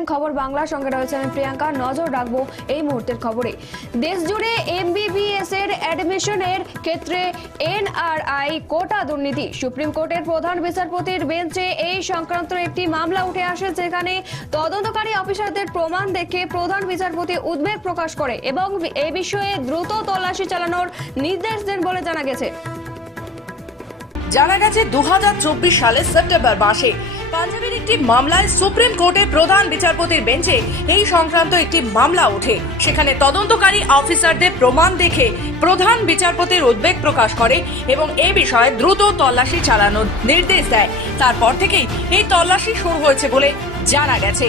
দেখছেন খবর বাংলার সঙ্গে রয়েছে। আমি প্রিয়াঙ্কা, নজর রাখব এই মুহূর্তের খবরে। দেশ জুড়ে এমবিবিএস এর অ্যাডমিশনের ক্ষেত্রে এনআরআই কোটা দুর্নীতি। সুপ্রিম কোর্টের প্রধান বিচারপতির বেঞ্চে এই সংক্রান্ত একটি মামলা উঠে আসে, যেখানে তদন্তকারী অফিসারদের প্রমাণ দেখে প্রধান বিচারপতি উদ্বেগ প্রকাশ করে এবং এ বিষয়ে দ্রুত তল্লাশি চালানোর নির্দেশ দেন বলে জানা গেছে। জানা গেছে দু সালের সেপ্টেম্বর মাসে পাঞ্জাবের একটি মামলায় সুপ্রিম কোর্টের প্রধান বিচারপতির বেঞ্চে এই সংক্রান্ত একটি মামলা ওঠে। সেখানে তদন্তকারী অফিসারদের প্রমাণ দেখে প্রধান বিচারপতির উদ্বেগ প্রকাশ করে এবং এ বিষয়ে দ্রুত তল্লাশি চালানোর নির্দেশ দেয়। তারপর থেকেই এই তল্লাশি শুরু হয়েছে বলে জানা গেছে।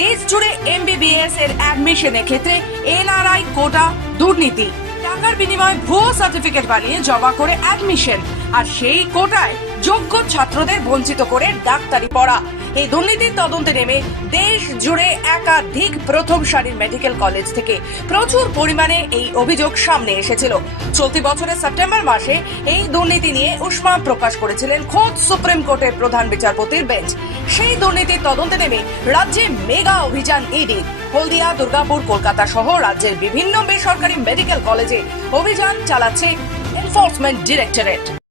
দেশ জুড়ে এমবিবিএস এর অ্যাডমিশনের ক্ষেত্রে এনআরআই কোটা দুর্নীতি। টাকার বিনিময়ে ভুয়ো সার্টিফিকেট বানিয়ে জমা করে অ্যাডমিশন। আর সেই কোটায় যোগ্য ছাত্রদের বঞ্চিত করে ডাক্তারি পড়া। এই দুর্নীতির তদন্তে নেমে দেশ জুড়ে একাধিক প্রথম সারির মেডিকেল কলেজ থেকে প্রচুর পরিমাণে এই অভিযোগ সামনে এসেছিল। চলতি বছরের সেপ্টেম্বর মাসে এই দুর্নীতি নিয়ে উষ্মা প্রকাশ করেছিলেন খোদ সুপ্রিম কোর্টের প্রধান বিচারপতির বেঞ্চ। সেই দুর্নীতির তদন্তে নেমে রাজ্যে মেগা অভিযান ইডি। হলদিয়া, দুর্গাপুর, কলকাতা সহ রাজ্যের বিভিন্ন বেসরকারি মেডিকেল কলেজে অভিযান চালাচ্ছে এনফোর্সমেন্ট ডিরেক্টরেট।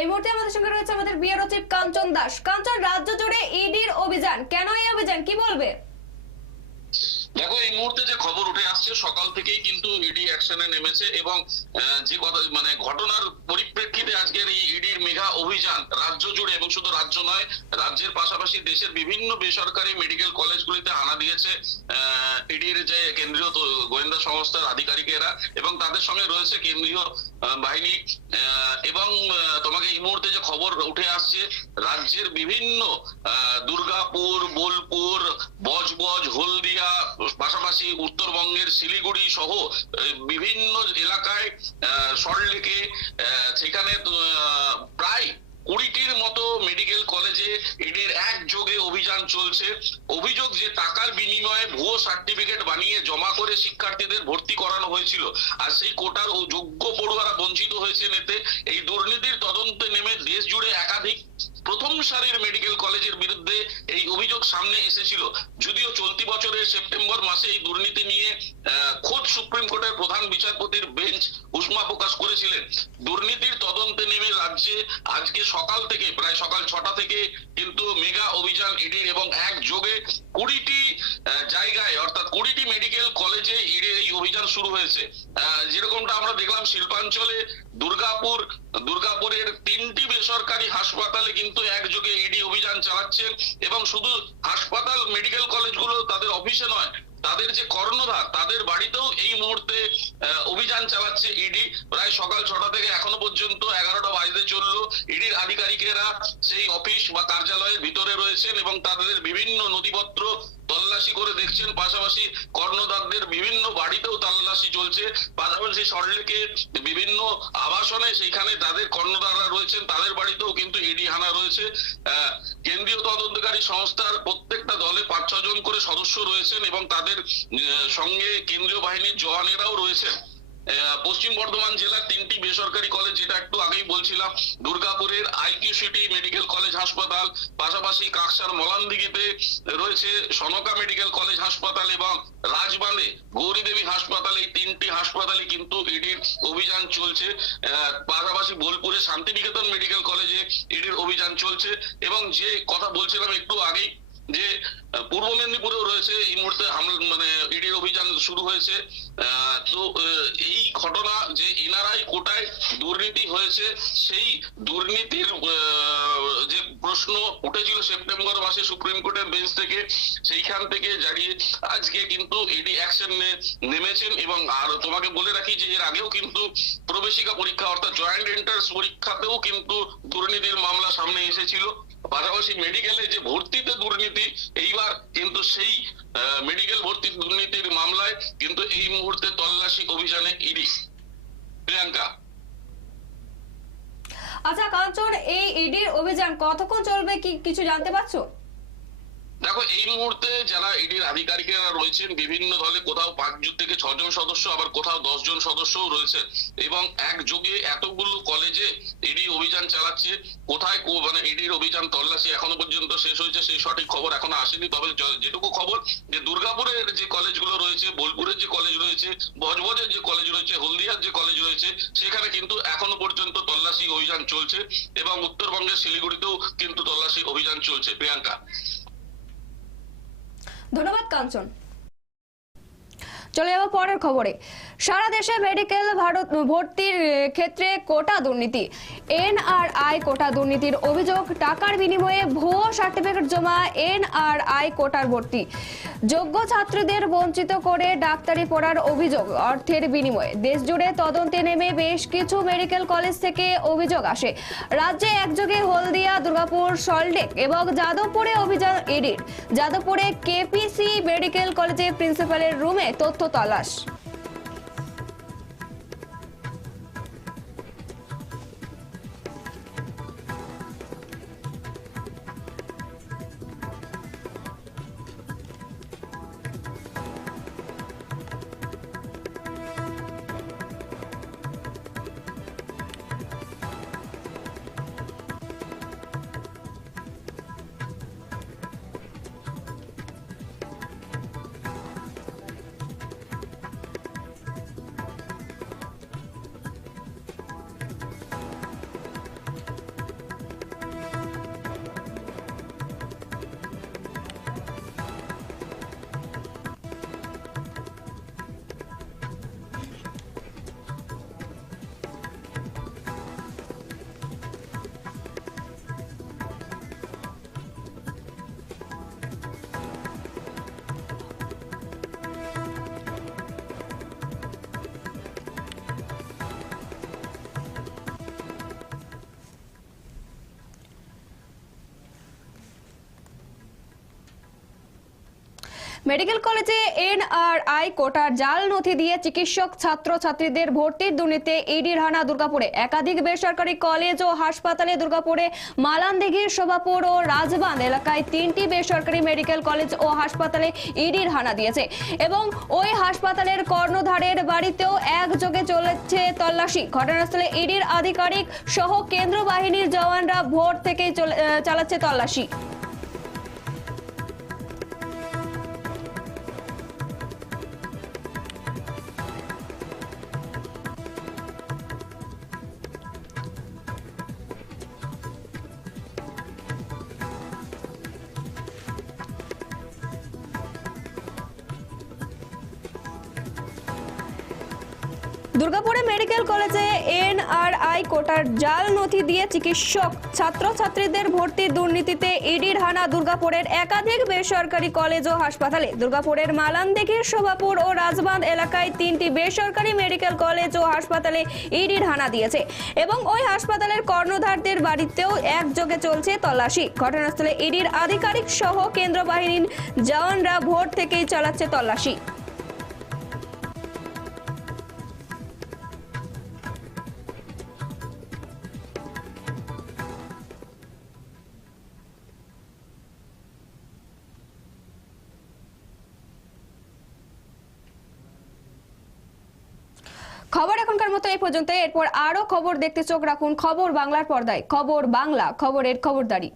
এই মুহূর্তে আমাদের সঙ্গে রয়েছে আমাদের বিআরও চিফ কাঞ্চন দাস। কাঞ্চন, রাজ্য জুড়ে ইডির অভিযান। কেন এই অভিযান? কি বলবে? দেখো, এই মুহূর্তে যে খবর উঠে আসছে সকাল থেকেই কিন্তু ইডি অ্যাকশনে নেমেছে এবং যে কথা মানে ঘটনার পরিপ্রেক্ষিতে আজকের এই ইডির মেগা অভিযান রাজ্য জুড়ে এবং শুধু রাজ্য নয়, রাজ্যের পাশাপাশি দেশের বিভিন্ন বেসরকারি মেডিকেল কলেজগুলিতে আনা দিয়েছে ইডির যে কেন্দ্রীয় গোয়েন্দা সংস্থার আধিকারিকেরা এবং তাদের সঙ্গে রয়েছে কেন্দ্রীয় বাহিনী এবং তোমাকে এই মুহূর্তে যে খবর উঠে আসছে, রাজ্যের বিভিন্ন দুর্গাপুর, বোলপুর, বজবজ, হলদিয়া, পাশাপাশি উত্তরবঙ্গের শিলিগুড়ি সহ বিভিন্ন এলাকায় সল্টলেকে সেখানে প্রায় কুড়িটির মতো মেডিকেল কলেজে এদের একযোগে অভিযান চলছে। অভিযোগ যে টাকার বিনিময়ে ভুয়ো সার্টিফিকেট বানিয়ে জমা করে শিক্ষার্থীদের ভর্তি করানো হয়েছিল, আর সেই কোটার যোগ্য পড়ুয়ারা বঞ্চিত হয়েছে এতে, এই দুর্নীতির তদন্তে নেমে দেশ জুড়ে সারির মেডিকেল কলেজের বিরুদ্ধে এই অভিযোগ সামনে এসেছিল। যদিও চলতি বছরের সেপ্টেম্বর মাসে এই দুর্নীতি নিয়ে খোদ সুপ্রিম কোর্টের প্রধান বিচারপতির বেঞ্চ উষ্মা প্রকাশ করেছিলেন। দুর্নীতির তদন্তে নেমে রাজ্যে আজকে সকাল থেকে, প্রায় সকাল ছটা থেকে কিন্তু মেগা অভিযান, ইডির এবং একযোগে কুড়িটি শুরু হয়েছে। যেরকমটা আমরা দেখলাম শিল্পাঞ্চলে দুর্গাপুর, দুর্গাপুরের তিনটি বেসরকারি হাসপাতালে কিন্তু একযোগে ইডি অভিযান চালাচ্ছেন এবং শুধু হাসপাতাল, মেডিকেল কলেজগুলো তাদের অফিসে নয়, তাদের যে কর্ণধার, তাদের বাড়িতেও এই মুহূর্তে অভিযান চালাচ্ছে ইডি প্রায় সকাল ছটা থেকে এখনও পর্যন্ত এগারোটা বাজতে চলল। ইডির আধিকারিকেরা সেই অফিস বা কার্যালয়ের ভিতরে রয়েছেন এবং তাদের বিভিন্ন নথিপত্র তল্লাশি করে দেখছেন, পাশাপাশি কর্ণদারদের বিভিন্ন বাড়িতেও তল্লাশি চলছে। পাশাপাশি সল্টলেকে বিভিন্ন আবাসনে সেখানে তাদের কর্ণদাররা রয়েছেন, তাদের বাড়িতেও কিন্তু ইডি হানা রয়েছে। কেন্দ্রীয় তদন্তকারী সংস্থার প্রত্যেকটা দলে পাঁচ ছজন করে সদস্য রয়েছেন এবং তাদের সঙ্গে কেন্দ্রীয় বাহিনীর জওয়ানেরাও রয়েছেন। পশ্চিম বর্ধমান জেলার তিনটি বেসরকারি কলেজ, যেটা একটু আগেই বলছিলাম, দুর্গাপুরের আইকিউ সিটি মেডিকেল কলেজ হাসপাতাল পাশাপাশি কাকসার মলানদিঘিতে রয়েছে সনকা মেডিকেল কলেজ হাসপাতাল এবং রাজবাঁধে গৌরীদেবী হাসপাতাল। এই তিনটি হাসপাতালে কিন্তু ইডির অভিযান চলছে। পাশাপাশি বোলপুরে শান্তিনিকেতন মেডিকেল কলেজে ইডির অভিযান চলছে। এবং যে কথা বলছিলাম একটু আগেই যে পূর্ব মেদিনীপুরেও রয়েছে, এই মুহূর্তে মানে ইডির অভিযান শুরু হয়েছে। তো এই ঘটনা যে এনআরআই কোটায় দুর্নীতি হয়েছে, সেই দুর্নীতির যে প্রশ্ন উঠেছিল সেপ্টেম্বর মাসে সুপ্রিম কোর্টের বেঞ্চ থেকে, সেইখান থেকে জানিয়ে আজকে কিন্তু এডি অ্যাকশন নেমেছেন এবং আর তোমাকে বলে রাখি যে, এর আগেও কিন্তু প্রবেশিকা পরীক্ষা অর্থাৎ জয়েন্ট এন্ট্রান্স পরীক্ষাতেও কিন্তু দুর্নীতির মামলা সামনে এসেছিল। পাশাপাশি মেডিকেলে যে ভর্তিতে দুর্নীতি, এইবার কিন্তু সেই মেডিকেল ভর্তি দুর্নীতির মামলায় কিন্তু এই মুহূর্তে তল্লাশি অভিযানে ইডি। প্রিয়াঙ্কা। আচ্ছা কাঞ্চন, এই ইডির অভিযান কতক্ষণ চলবে কি কিছু জানতে পারছ? দেখো, এই মুহূর্তে যারা ইডির আধিকারিকেরা রয়েছেন, বিভিন্ন দলে কোথাও পাঁচজন থেকে ছজন সদস্য, আবার কোথাও দশ জন সদস্যও রয়েছে। এবং একযোগে এতগুলো কলেজে ইডি অভিযান চালাচ্ছে, কোথায় মানে ইডির অভিযান তল্লাশি এখনও পর্যন্ত শেষ হয়েছে, সেই সঠিক খবর এখনও আসেনি। তবে যেটুকু খবর যে দুর্গাপুরের যে কলেজগুলো রয়েছে, বোলপুরের যে কলেজ রয়েছে বজবজের যে কলেজ রয়েছে, হলদিয়ার যে কলেজ রয়েছে, সেখানে কিন্তু এখনও পর্যন্ত তল্লাশি অভিযান চলছে এবং উত্তরবঙ্গের শিলিগুড়িতেও কিন্তু তল্লাশি অভিযান চলছে, প্রিয়াঙ্কা। ধন্যবাদ কাঞ্চন। চলে যাব পরের খবরে। সারা দেশে মেডিকেল ভারত ভর্তির ক্ষেত্রে কোটা দুর্নীতি। এনআরআই কোটা দুর্নীতির অভিযোগ, টাকার বিনিময়ে ভুয়ো সার্টিফিকেট জমা এনআরআই কোটার ভর্তি। যোগ্য ছাত্রীদের বঞ্চিত করে ডাক্তারি পড়ার অভিযোগ, অর্থের বিনিময়ে। দেশজুড়ে তদন্তে নেমে বেশ কিছু মেডিকেল কলেজ থেকে অভিযোগ আসে। রাজ্যে একযোগে হলদিয়া, দুর্গাপুর সল্টলেক এবং যাদবপুরে অভিযান ইডির যাদবপুরে কেপিসি মেডিকেল কলেজে প্রিন্সিপালের রুমে তথ্য তলাশ। মেডিকেল কলেজে এনআরআই কোটার জাল নথি দিয়ে চিকিৎসক ছাত্র ছাত্রীদের ভর্তির দুর্নীতি ইডির হানা দুর্গাপুরে। একাধিক বেসরকারি কলেজ ও হাসপাতালে দুর্গাপুরে মালানদিঘির শোভাপুর ও রাজবাঁধ এলাকায় তিনটি বেসরকারি মেডিকেল কলেজ ও হাসপাতালে ইডির হানা দিয়েছে। এবং ওই হাসপাতালের কর্ণধারের বাড়িতেও একযোগে চলেছে তল্লাশি। ঘটনাস্থলে ইডির আধিকারিক সহ কেন্দ্র বাহিনীর জওয়ানরা ভোর থেকেই চলে- চালাচ্ছে তল্লাশি। দুর্গাপুরে মেডিকেল কলেজে এনআরআই কোটার জাল নথি দিয়ে চিকিৎসক, ছাত্রছাত্রীদের ভর্তির দুর্নীতিতে ইডির হানা দুর্গাপুরের একাধিক বেসরকারি কলেজ ও হাসপাতালে। দুর্গাপুরের মালানদিঘির শোভাপুর ও রাজবাঁধ এলাকায় তিনটি বেসরকারি মেডিকেল কলেজ ও হাসপাতালে ইডির হানা দিয়েছে এবং ওই হাসপাতালের কর্ণধারদের বাড়িতেও একযোগে চলছে তল্লাশি। ঘটনাস্থলে ইডির আধিকারিক সহ কেন্দ্র বাহিনীর জওয়ানরা ভোর থেকেই চালাচ্ছে তল্লাশি। খবর এখনকার মতো এই পর্যন্ত এরপর আরও খবর দেখতে চোখ রাখুন খবর বাংলার পর্দায়। খবর বাংলা, খবরের খবরদারি।